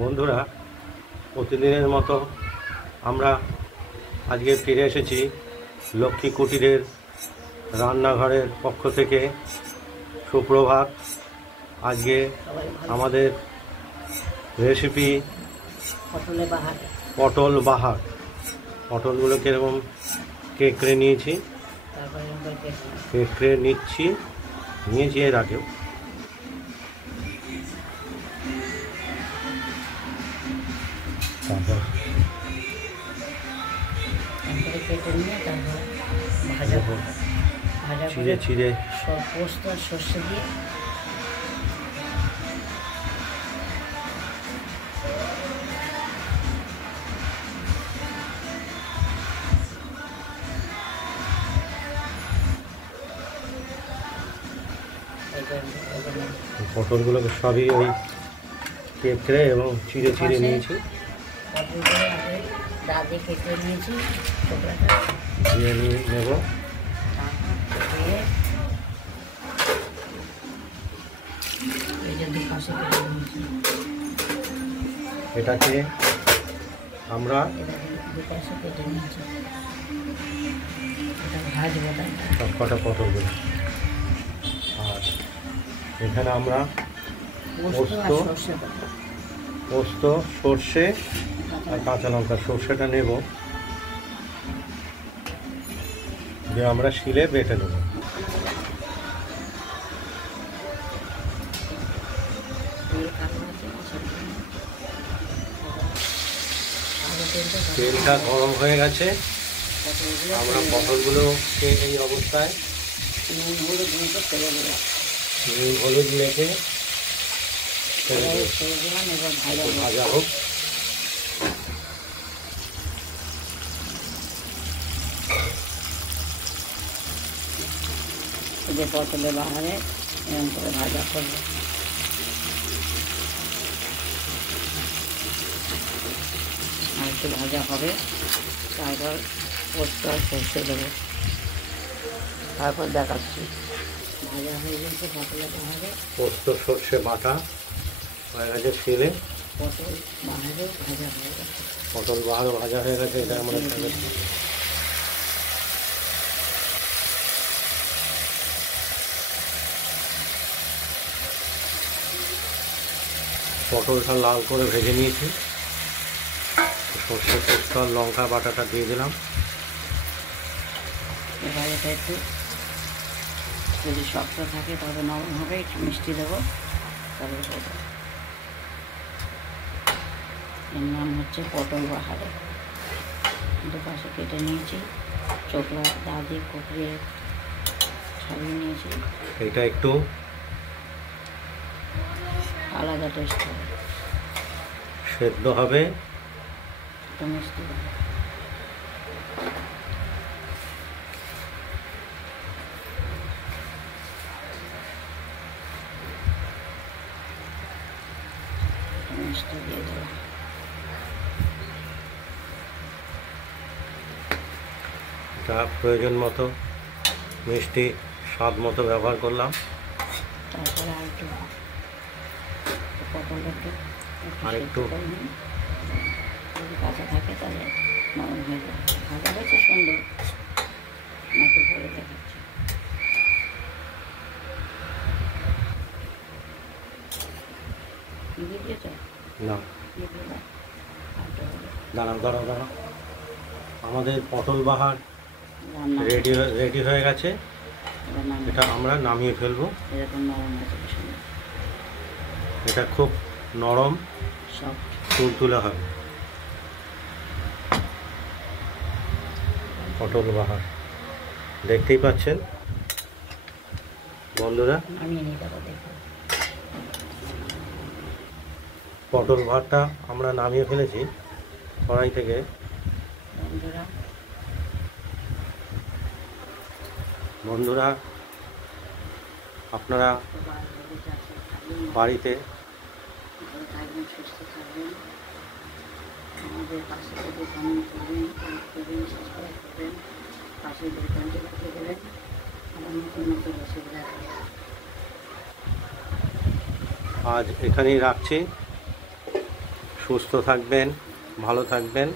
বন্ধুরা, প্রতিদিনের মতো আমরা আজকে ফিরে এসেছি লক্ষ্মী কুটিরের রান্নাঘরের পক্ষ থেকে। সুপ্রভাত। আজকে আমাদের রেসিপি পটল বাহার। পটলগুলো কীরকম কেকড়ে নিয়েছি, কেকড়ে নিয়েছি এর আগেও। তারপর চিড়ে চিড়ে পোস্ত আর সর্ষে দিয়ে পটলগুলোকে সবই ওই কেকড়ে এবং চিড়ে চিড়ে নিয়েছি। ডাল দিয়ে কেটে নিয়েছি, দিয়ে নিয়ে নেব। এটাকে আমরা সব কটা পটলগুলো, আর এখানে আমরা পোস্ত সর্ষে আর কাঁচা লঙ্কা, সর্ষেটা নেব, দিয়ে আমরা শিলে বেটে নেব। তেলটা গরম হয়ে গেছে। আমরা পটলগুলোকে এই অবস্থায় নুন হলুদ মেখে ভাজা হোক। যে পটলের বাহারে এরকম করে ভাজা করবো। আর একটু ভাজা হবে, তারপর পোস্ত আর সর্ষে দেবো, তারপর দেখাচ্ছি। ভাজা হয়ে গেছে পটলের বাহারে, পোস্ত সর্ষে বাটা হয়ে গেছে শিলে। পটল বাহারে ভাজা হয়ে গেছে, পটল বাহারও ভাজা হয়ে গেছে। এটা আমরা পটলটা লাল করে ভেজে নিয়েছি। সর্ষে পোস্ত আর লঙ্কা বাটাটা দিয়ে দিলাম। এবার এটা একটু যদি শক্ত থাকে তবে নরম হবে, একটু মিষ্টি দেবো, তবে এর নাম হচ্ছে পটল বাহারে। দুপাশে কেটে নিয়েছি, চোখলা দা দিয়ে কুপিয়ে ছাড়িয়ে নিয়েছি। এটা একটু আলাদা টেস্ট হবে, সেদ্ধ হবে, একটু মিষ্টি হবে। মিষ্টি দিয়ে দিলাম। এটা প্রয়োজন মতো মিষ্টি স্বাদ মতো ব্যবহার করলাম। তারপরে পটলটা আরেকটু যদি কাঁচা থাকে তাহলে নরম হয়ে যাবে। ভাজা হয়েছে সুন্দর, নাকি পরে দেখাচ্ছি। দিয়ে দিয়েছ না, দাঁড়াও। আমাদের পটল বাহার রেডি হয়ে গেছে। এটা আমরা নামিয়ে ফেলবো। এরকম নরম হয়েছে, এটা খুব নরম সফট তুলতুলে হবে পটল বাহার। দেখতেই পাচ্ছেন বন্ধুরা, নামিয়ে নিয়ে যাবো। দেখো পটল ভাতটা আমরা নামিয়ে ফেলেছি কড়াই থেকে। বন্ধুরা, আপনারা বাড়িতে আমাদের পাশে থেকে কমেন্ট করবেন, সাবস্ক্রাইব করবেন, পাশে দোকানটি রাখতে দেবেন। আমার নতুন রেসিপি দেখাবেন। আজ এখানেই রাখছি। সুস্থ থাকবেন, ভালো থাকবেন।